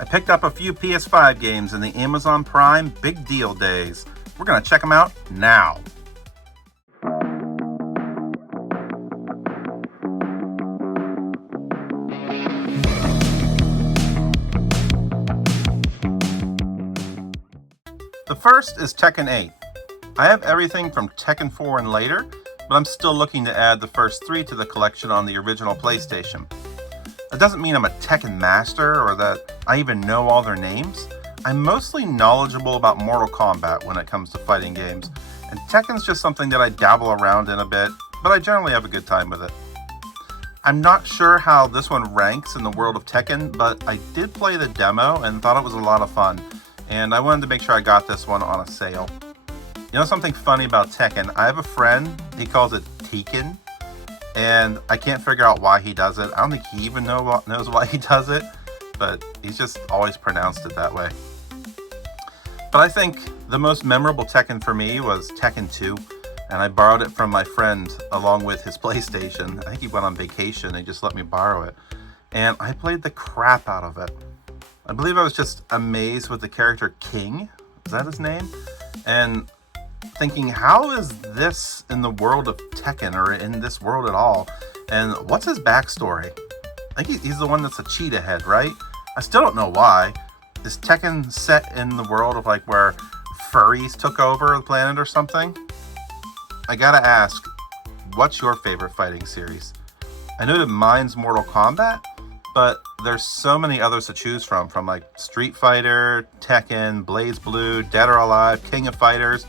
I picked up a few PS5 games in the Amazon Prime Big Deal Days. We're going to check them out now. The first is Tekken 8. I have everything from Tekken 4 and later, but I'm still looking to add the first 3 to the collection on the original PlayStation. That doesn't mean I'm a Tekken master or that I even know all their names. I'm mostly knowledgeable about Mortal Kombat when it comes to fighting games, and Tekken's just something that I dabble around in a bit, but I generally have a good time with it. I'm not sure how this one ranks in the world of Tekken, but I did play the demo and thought it was a lot of fun, and I wanted to make sure I got this one on a sale. You know something funny about Tekken? I have a friend, he calls it Tekken, and I can't figure out why he does it. I don't think he even knows why he does it, but he's just always pronounced it that way. But I think the most memorable Tekken for me was Tekken 2, and I borrowed it from my friend along with his PlayStation. I think he went on vacation and he just let me borrow it, and I played the crap out of it. I believe I was just amazed with the character King, is that his name? And thinking, how is this in the world of Tekken, or in this world at all? And what's his backstory? I think he's the one that's a cheetah head, right? I still don't know why. Is Tekken set in the world of like where furries took over the planet or something? I gotta ask, what's your favorite fighting series? I know that mine's Mortal Kombat, but there's so many others to choose from like Street Fighter, Tekken, BlazBlue, Dead or Alive, King of Fighters,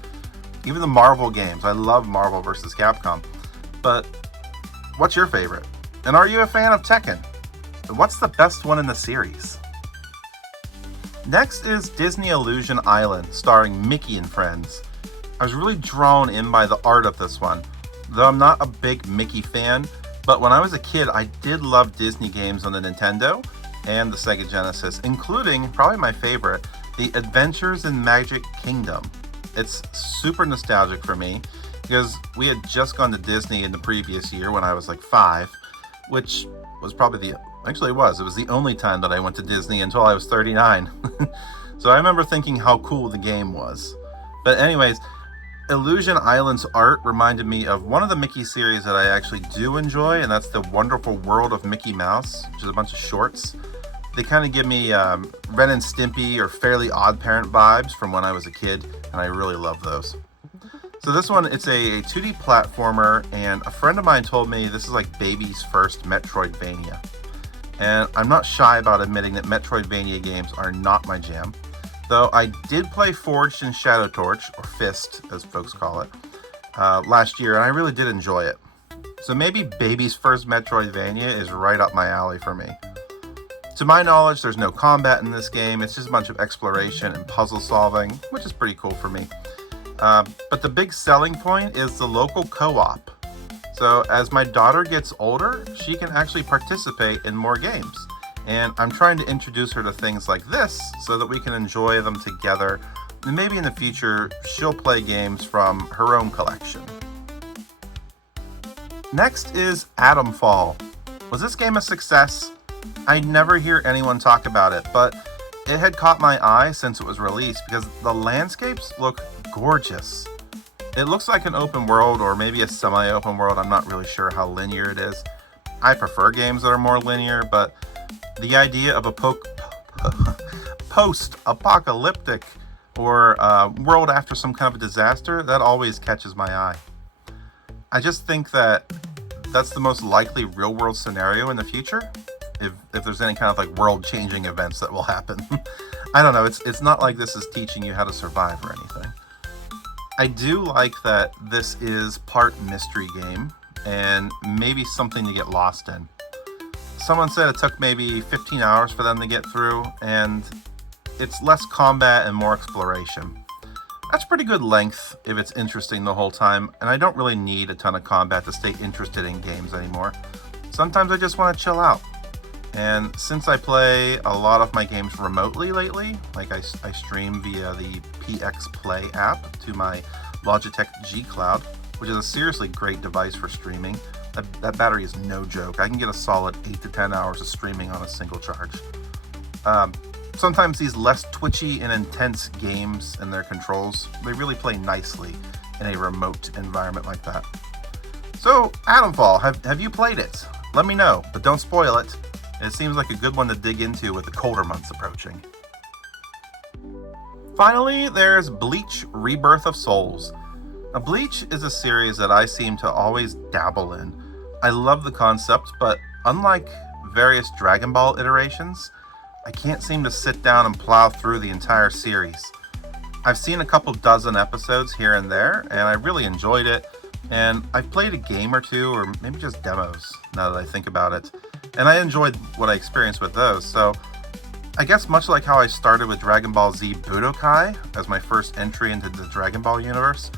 even the Marvel games. I love Marvel vs. Capcom. But what's your favorite? And are you a fan of Tekken? And what's the best one in the series? Next is Disney Illusion Island, starring Mickey and Friends. I was really drawn in by the art of this one, though I'm not a big Mickey fan, but when I was a kid, I did love Disney games on the Nintendo and the Sega Genesis, including, probably my favorite, The Adventures in Magic Kingdom. It's super nostalgic for me, because we had just gone to Disney in the previous year when I was like 5, which was probably it was the only time that I went to Disney until I was 39. So I remember thinking how cool the game was. But anyways, Illusion Island's art reminded me of one of the Mickey series that I actually do enjoy, and that's The Wonderful World of Mickey Mouse, which is a bunch of shorts. They kind of give me Ren and Stimpy or Fairly Odd Parent vibes from when I was a kid, and I really love those. So this one, it's a 2D platformer, and a friend of mine told me this is like baby's first Metroidvania. And I'm not shy about admitting that Metroidvania games are not my jam, though I did play Forged in Shadow Torch, or Fist as folks call it, last year, and I really did enjoy it. So maybe baby's first Metroidvania is right up my alley for me. To my knowledge, there's no combat in this game. It's just a bunch of exploration and puzzle solving, which is pretty cool for me. But the big selling point is the local co-op. So as my daughter gets older, she can actually participate in more games. And I'm trying to introduce her to things like this so that we can enjoy them together. And maybe in the future, she'll play games from her own collection. Next is Atomfall. Was this game a success? I never hear anyone talk about it, but it had caught my eye since it was released because the landscapes look gorgeous. It looks like an open world, or maybe a semi-open world. I'm not really sure how linear it is. I prefer games that are more linear, but the idea of a post-apocalyptic or world after some kind of a disaster, that always catches my eye. I just think that that's the most likely real-world scenario in the future, if there's any kind of like world-changing events that will happen. I don't know, it's not like this is teaching you how to survive or anything. I do like that this is part mystery game, and maybe something to get lost in. Someone said it took maybe 15 hours for them to get through, and it's less combat and more exploration. That's pretty good length if it's interesting the whole time, and I don't really need a ton of combat to stay interested in games anymore. Sometimes I just want to chill out. And since I play a lot of my games remotely lately, like I stream via the PX Play app to my Logitech G Cloud, which is a seriously great device for streaming. That battery is no joke. I can get a solid 8 to 10 hours of streaming on a single charge. sometimes these less twitchy and intense games and their controls, they really play nicely in a remote environment like that. So, Atomfall, have you played it? Let me know, but don't spoil it. It seems like a good one to dig into with the colder months approaching. Finally, there's Bleach Rebirth of Souls. Now, Bleach is a series that I seem to always dabble in. I love the concept, but unlike various Dragon Ball iterations, I can't seem to sit down and plow through the entire series. I've seen a couple dozen episodes here and there, and I really enjoyed it, and I've played a game or two, or maybe just demos, now that I think about it, and I enjoyed what I experienced with those. So I guess much like how I started with Dragon Ball Z Budokai as my first entry into the Dragon Ball universe,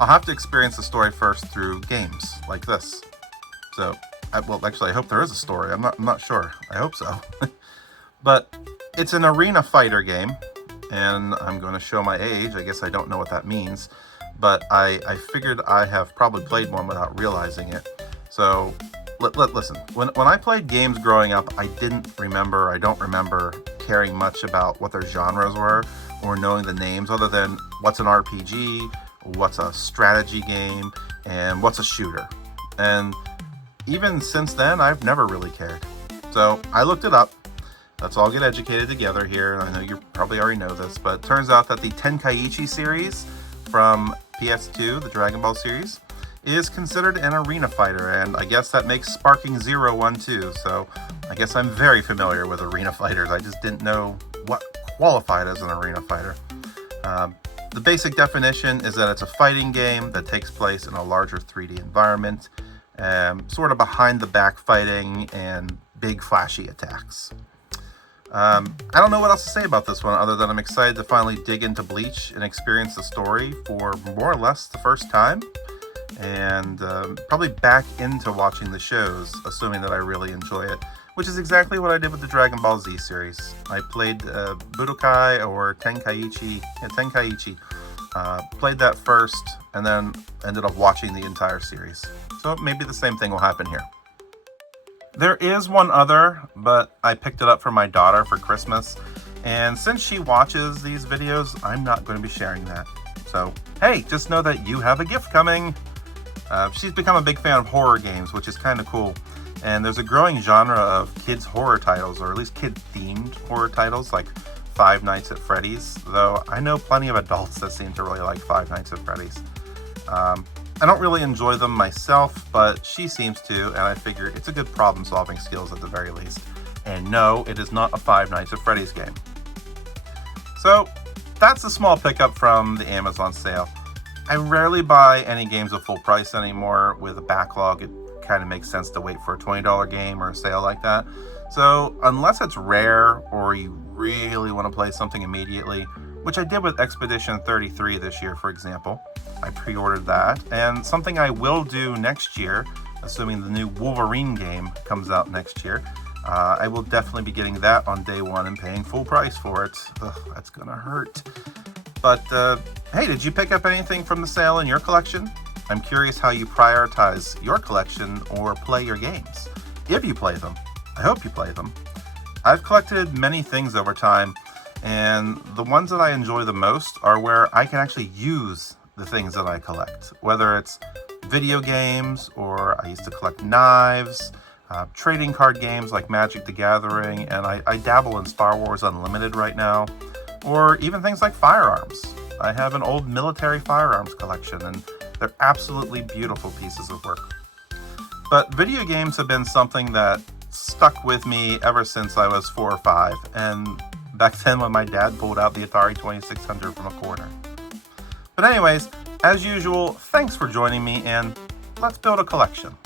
I'll have to experience the story first through games like this. So, well, actually, I hope there is a story. I'm not sure. I hope so. But it's an arena fighter game, and I'm going to show my age. I guess I don't know what that means, but I figured I have probably played one without realizing it. So, listen. When I played games growing up, I don't remember caring much about what their genres were or knowing the names, other than what's an RPG, what's a strategy game, and what's a shooter. And even since then, I've never really cared. So I looked it up. Let's all get educated together here. I know you probably already know this, but it turns out that the Tenkaichi series from PS2, the Dragon Ball series, is considered an arena fighter, and I guess that makes Sparking Zero one too. So I guess I'm very familiar with arena fighters. I just didn't know what qualified as an arena fighter. The basic definition is that it's a fighting game that takes place in a larger 3D environment, sort of behind the back fighting and big flashy attacks. I don't know what else to say about this one other than I'm excited to finally dig into Bleach and experience the story for more or less the first time, and probably back into watching the shows, assuming that I really enjoy it, which is exactly what I did with the Dragon Ball Z series. I played Budokai or Tenkaichi, played that first, and then ended up watching the entire series. So maybe the same thing will happen here. There is one other, but I picked it up for my daughter for Christmas, and since she watches these videos, I'm not going to be sharing that. So, hey, just know that you have a gift coming. She's become a big fan of horror games, which is kind of cool. And there's a growing genre of kids horror titles, or at least kid-themed horror titles, like Five Nights at Freddy's, though I know plenty of adults that seem to really like Five Nights at Freddy's. I don't really enjoy them myself, but she seems to, and I figure it's a good problem-solving skills at the very least. And no, it is not a Five Nights at Freddy's game. So, that's a small pickup from the Amazon sale. I rarely buy any games at full price anymore. With a backlog, it kind of makes sense to wait for a $20 game or a sale like that. So, unless it's rare or you really want to play something immediately, which I did with Expedition 33 this year, for example. I pre-ordered that, and something I will do next year, assuming the new Wolverine game comes out next year, I will definitely be getting that on day one and paying full price for it. Ugh, that's gonna hurt. But, hey, did you pick up anything from the sale in your collection? I'm curious how you prioritize your collection or play your games. If you play them. I hope you play them. I've collected many things over time, and the ones that I enjoy the most are where I can actually use the things that I collect, whether it's video games, or I used to collect knives, trading card games like Magic the Gathering, and I dabble in Star Wars Unlimited right now, or even things like firearms. I have an old military firearms collection, and they're absolutely beautiful pieces of work. But video games have been something that stuck with me ever since I was 4 or 5, and back then when my dad pulled out the Atari 2600 from a corner. But anyways, as usual, thanks for joining me, and let's build a collection.